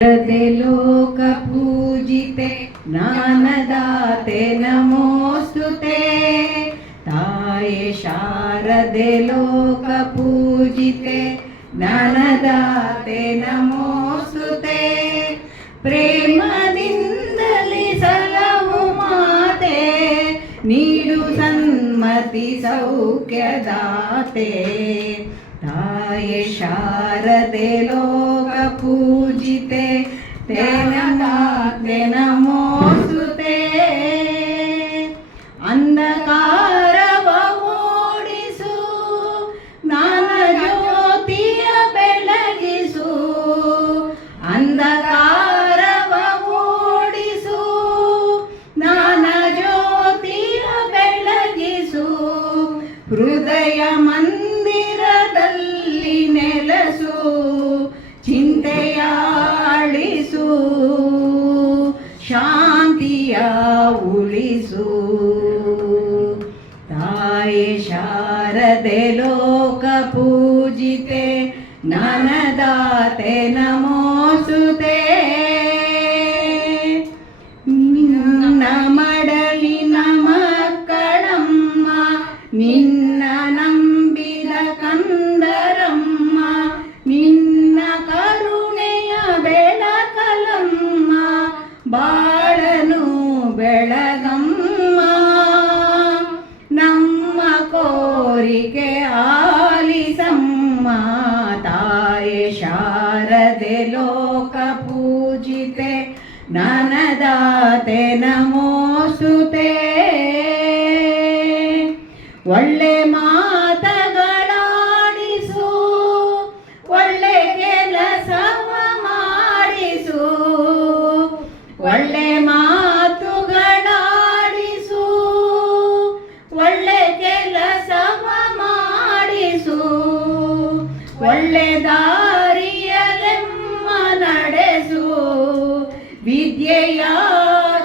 शारदे लोकपूजिते ज्ञानदाते नमोस्तुते। ताये शारदे लोकपूजिते ज्ञानदाते नमोस्तुते। प्रेमದಿಂದಲಿ ಸಲಹು ಮಾತೆ ನೀಡು ಸನ್ಮತಿ ಸೌಖ್ಯದಾತೆ। ताये शारदे लोकपूजिते ते नमोस्तुते। अंधकारव ओडिसु ज्ञान ज्योतिय बेಳಗಿಸು। अंधकारव ओडिसु ज्ञान ज्योतिय बेಳಗಿಸು। हृदय ಮಂದಿರದಲ್ಲಿ ನೆಲೆಸು ಚಿಂತೆಯ ಅಳಿಸು ಶಾಂತಿಯ ಉಳಿಸು। ತಾಯಿ ಶಾರದೆ ಲೋಕ ಪೂಜಿತೆ ಜ್ಞಾನದಾತೆ ನಮೋಸ್ತುತೆ। ನಿನ್ನ ಮಡಲಿನ ಮಕ್ಕಳಮ್ಮ ನಿನ್ನ ನಂಬಿದ ಕಂದರಮ್ಮ ನಿನ್ನ ಕರುಣೆಯ ಬೆಳಕಲಮ್ಮ ಬಾಳನು ಬೆಳಗಮ್ಮ। ನಮ್ಮ ಕೋರಿಕೆ ಆಲಿಸಮ್ಮ ತಾಯೆ ಶಾರದೆ ಲೋಕ ಪೂಜಿತೆ ಜ್ಞಾನದಾತೆ ನಮೋಸ್ತುತೆ। ಒಳ್ಳೆ ಮಾತುಗಳಾಡಿಸು ಒಳ್ಳೆ ಕೆಲಸವ ಮಾಡಿಸು। ಒಳ್ಳೆ ಮಾತುಗಳಾಡಿಸು ಒಳ್ಳೆ ಕೆಲಸವ ಮಾಡಿಸು। ಒಳ್ಳೆ ದಾರಿಯಲೆಮ್ಮ ನಡೆಸು ವಿದ್ಯೆಯ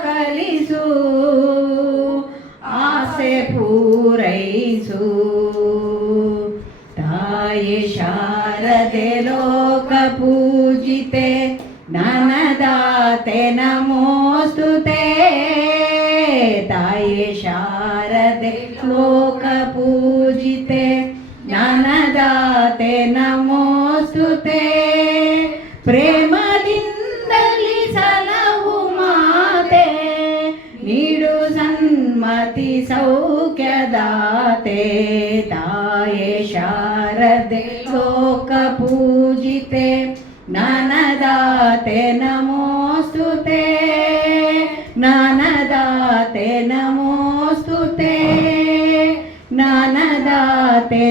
ಕಲಿಸು ಆಸೆ ಪೂರೈಸು। ತಾಯಿ ಶಾರದೆ ಲೋಕ ಪೂಜಿತೆ ಜ್ಞಾನದಾತೆ ನಮೋಸ್ತುತೆ। ತಾಯಿ ಶಾರದೆ ಲೋಕ ಪೂಜಿತೆ ಜ್ಞಾನದಾತೆ ನಮೋಸ್ತುತೆ। ಪ್ರೇಮದಿಂದಲಿ ಸಲಹು ಮಾತೆ ನೀಡು ಸನ್ಮತಿ ಸೌಖ್ಯದಾತೆ। ತಾಯೆ ಶಾರದೆ ಲೋಕ ಪೂಜಿತೆ ಜ್ಞಾನದಾತೆ ನಮೋಸ್ತುತೆ। ಜ್ಞಾನದಾತೆ ನಮೋಸ್ತುತೆ ಜ್ಞಾನದಾತೆ